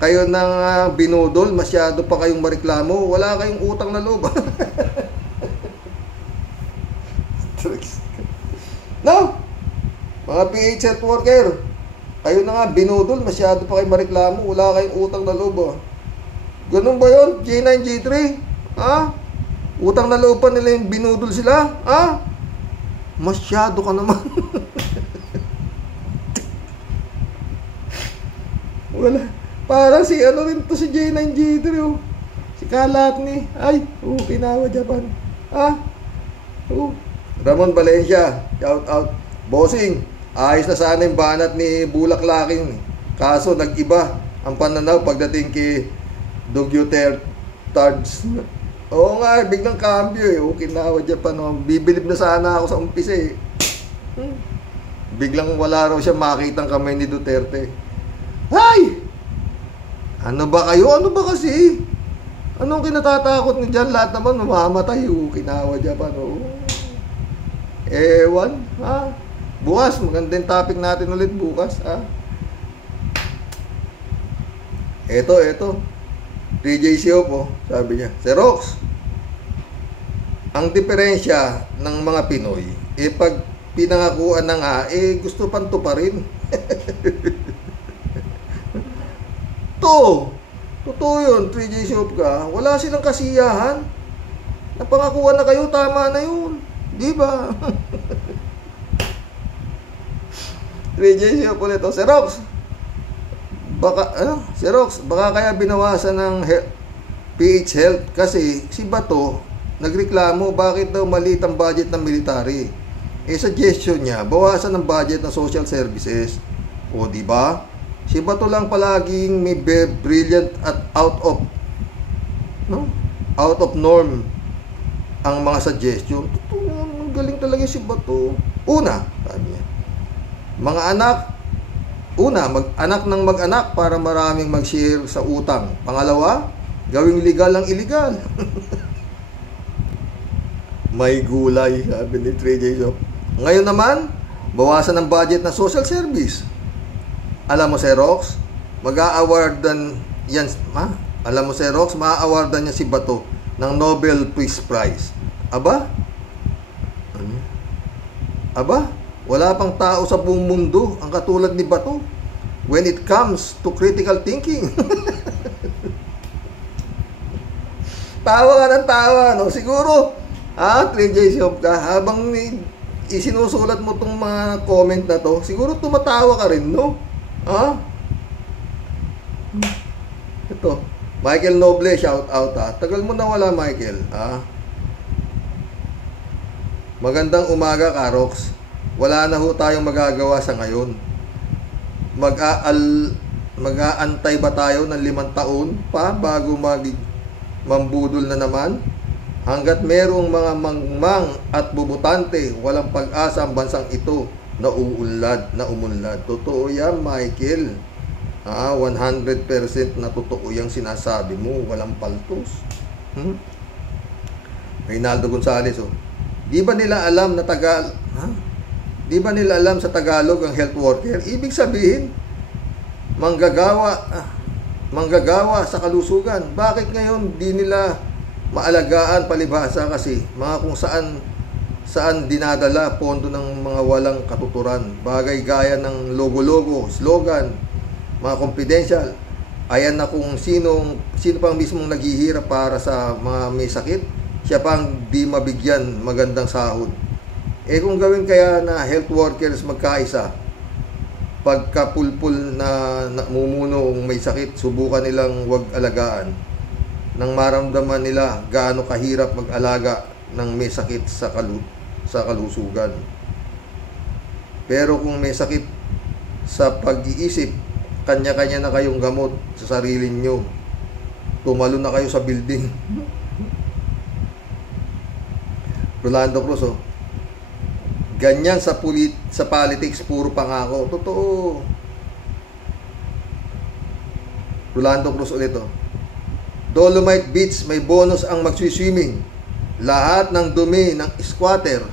kayo nang binudol, masyado pa kayong mareklamo. Wala kayong utang na loob. No? Mga PH health worker, kayo na nga binudol, masyado pa kayong mareklamo. Wala kayong utang na loob. Ganun ba yun? J9G3? Ha? Utang na loob pa nila yung binudol sila? Ha? Masyado ka naman. Wala. Parang si ano rin to, si J9G3 oh. Si Kalatni. Ay, Okinawa, Japan. Ha? Ramon Valencia, shout out. Bossing, ayos na sana yung banat ni Bulaklaking. Kaso nag-iba ang pananaw pagdating kay Duterte. Oo nga, biglang cambio eh. Okinawa, Japan. Oh. Bibilib na sana ako sa umpisa eh. Biglang wala raw siya makitang kamay ni Duterte. Hay! Ano ba kayo? Ano ba kasi? Anong kinatatakot niyo dyan? Lahat naman mamamatay. Okinawa, Japan. Oh. Ewan. Ha? Bukas, magandang topic natin ulit bukas. Ha? Ito. DJ Siop, oh, sabi niya. Xerox, ang diferensya ng mga Pinoy, pag pinangakuan na nga, gusto pang tuparin. Totoo yun, 3J Siop ka. Wala silang kasiyahan. Napangakuan na kayo, tama na yun. Di ba? 3J Siop ulit. Xerox, baka kaya binawasan ng PH Health kasi si Bato nagreklamo bakit daw maliit ang budget ng military. Suggestion niya, bawasan ng budget ng social services. O di ba? Si Bato lang palaging may brilliant at out of norm ang mga suggestion. Totoo, galing talaga si Bato. Una, sabi niya, mag-anak ng mag-anak para maraming mag-share sa utang. Pangalawa, gawing legal ang illegal. May gulay, sabi ni 3J Shop. Ngayon naman, bawasan ng budget na social service. Alam mo, Xerox, mag-a-awardan yan, alam mo, Xerox, ma-a-awardan niya si Bato ng Nobel Peace Prize. Aba? Wala pang tao sa buong mundo ang katulad ni Bato when it comes to critical thinking. Tawa ka ng tawa, no? Siguro, 3J Shop ka, habang isinusulat mo tong mga comment na to, siguro tumatawa ka rin, no? Ito, Michael Noble, shout out, Tagal mo na wala, Michael, Magandang umaga, Karox. Wala na ho tayong magagawa sa ngayon. Mag-aantay ba tayo ng 5 taon pa bago mambudol na naman? Hanggat merong mga mangmang at bubutante, walang pag-asa ang bansang ito na umunlad. Totoo yan, Michael. 100% na totoo yung sinasabi mo. Walang paltos. Reynaldo Gonzales, Di ba nila alam sa Tagalog ang health worker? Ibig sabihin, manggagawa sa kalusugan. Bakit ngayon di nila maalagaan palibhasa kasi mga kung saan dinadala pondo ng mga walang katuturan. Bagay gaya ng logo-logo, slogan, mga confidential. Ayan na kung sino pang mismong naghihirap para sa mga may sakit, siya pang di mabigyan magandang sahod. Kung gawin kaya na health workers magkaisa, pagkapulpul na namumuno may sakit, subukan nilang wag alagaan nang maramdaman nila gaano kahirap mag-alaga ng may sakit sa kalusugan. Pero kung may sakit sa pag-iisip, kanya-kanya na kayong gamot sa sarili nyo. Tumalo na kayo sa building. Rolando Cruz, ganyan sa politics, puro pangako. Totoo. Rolando Cruz ulit oh. Dolomite Beach, may bonus ang magswi-swimming. Lahat ng dumi ng squatter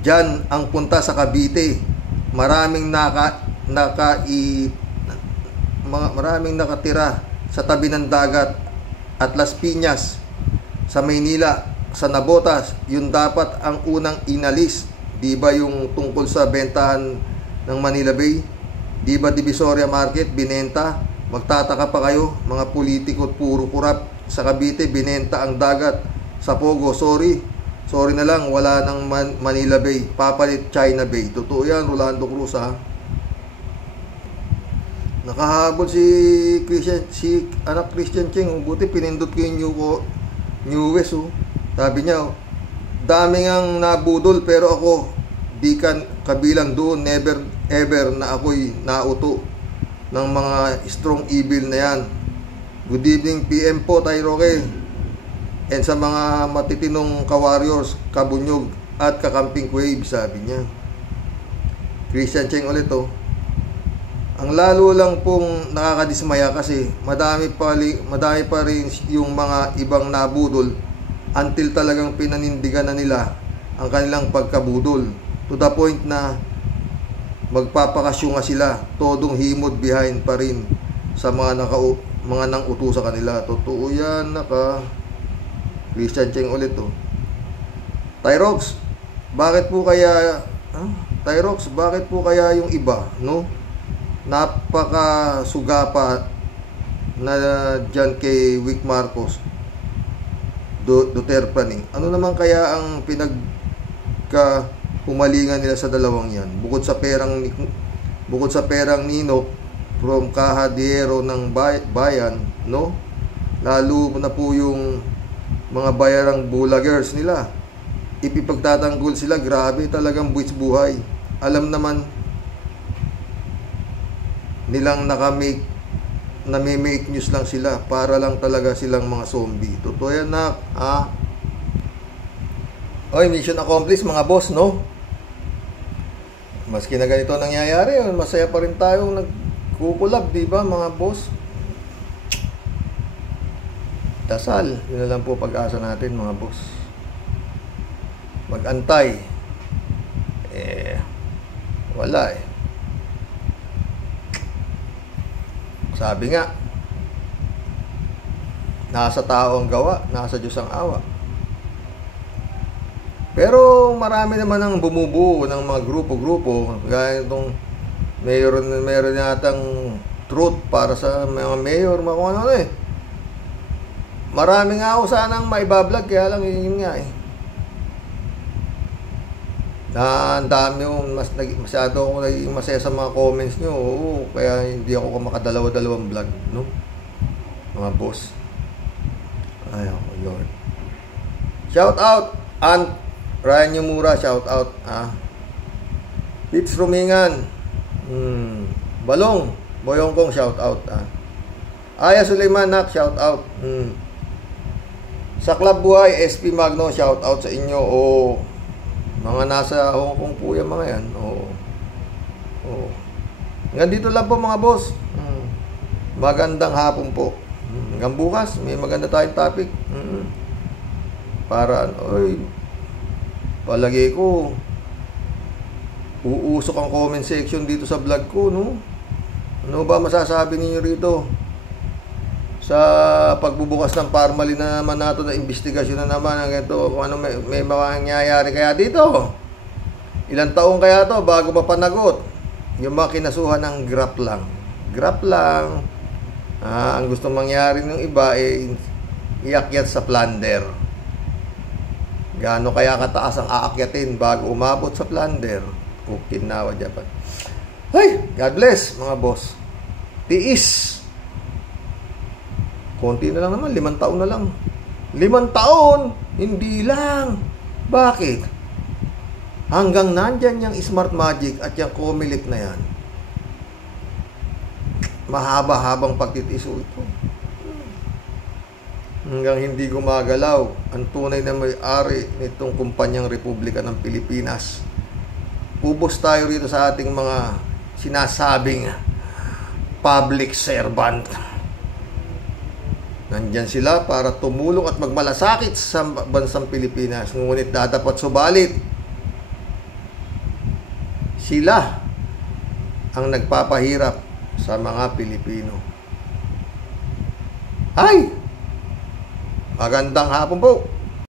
diyan ang punta sa Cavite. Maraming maraming nakatira sa tabi ng dagat at Las Piñas sa Maynila, sa Nabotas. Yun dapat ang unang inalis, di ba, yung tungkol sa bentahan ng Manila Bay? Di ba Divisoria Market binenta? Magtataka pa kayo, mga politiko puro kurap. Sa Cavite binenta ang dagat. Sa Pogo, sorry na lang, wala ng Manila Bay, papalit China Bay. Totoo yan, Rolando Cruz ha. Nakahabol si Christian Cheng. Buti pinindot ko yung New West oh. Sabi niya oh, daming ang nabudol pero ako di kan kabilang doon. Never ever na ako'y nauto ng mga strong evil na yan. Good evening PM po, Tay Roque. And sa mga matitinong ka-warriors, kabunyog at kakamping wave, sabi niya. Christian Cheng ulit oh. Ang lalo lang pong nakakadismaya kasi madami pa rin yung mga ibang nabudol until talagang pinanindigan na nila ang kanilang pagkabudol. To the point na magpapakasyo nga sila, todong himod behind pa rin sa mga nang uto sa kanila. Totoo yan, Christian Cheng ulit oh. Tyrox, bakit po kaya yung iba, no? Napakasugapa na dyan kay Vic Marcos, Duterte planning. Ano naman kaya ang pinagkahumalingan nila sa dalawang yan? Bukod sa perang ninok from kahadiero ng bayan, no? Lalo na po yung mga bayarang bulagers nila. Ipipagtatanggol sila, grabe talagang buwis buhay. Alam naman nilang nami-make news lang sila para lang talaga silang mga zombie. Totoo yan Oy, mission accomplished mga boss, no? Maski na ganito nangyayari, masaya pa rin tayong nagkukulab, di ba mga boss? Dasal, yun na lang po pag-asa natin mga boss. Mag-antay. Wala Sabi nga, nasa tao ang gawa, nasa Diyos ang awa. Pero marami naman ang bumubuo ng mga grupo-grupo. Gaya itong meron yatang truth para sa mga mayor, mga kung ano Marami nga ako sanang maibablog, kaya lang yun nga ang dami yung masyado ako naging masaya sa mga comments nyo. Oo, kaya hindi ako makadalawa-dalawang vlog, no? Mga boss. Ay, oh Lord. Shout out Aunt Ryan Yumura, shout out Pips Rumingan, Balong Boyongkong, shout out Aya Suleiman, shout out Sa Club Buhay, SP Magno, shout out sa inyo. Mga nasa Hong Kong po yung mga yan. Hanggang dito lang po mga boss. Magandang hapon po. Hanggang bukas, may maganda tayong topic. Para, palagi ko, uusok ang comment section dito sa vlog ko, no? Ano ba masasabi ninyo rito? Sa pagbubukas ng Parmali na naman nato na investigasyon na naman ang ito, kung ano may mangyayari kaya dito. Ilang taong kaya to bago mapanagot yung mga kinasuhan ng grap lang. Ang gusto mangyari ng iba iakyat sa plunder. Gaano kaya kataas ang aakyatin bago umabot sa plunder? Okinawa Japan. Hey, God bless mga boss. Tiis. Konti na lang naman, 5 taon na lang. 5 taon, hindi lang. Bakit? Hanggang nandyan yung Smart Magic at yung Comelec na yan. Mahaba-habang pagtitiso ito. Hanggang hindi gumagalaw ang tunay na may-ari nitong kumpanyang Republika ng Pilipinas. Ubos tayo rito sa ating mga sinasabing public servant. Nandyan sila para tumulong at magmalasakit sa bansang Pilipinas. Ngunit dadapat subalit, sila ang nagpapahirap sa mga Pilipino. Magandang hapon po.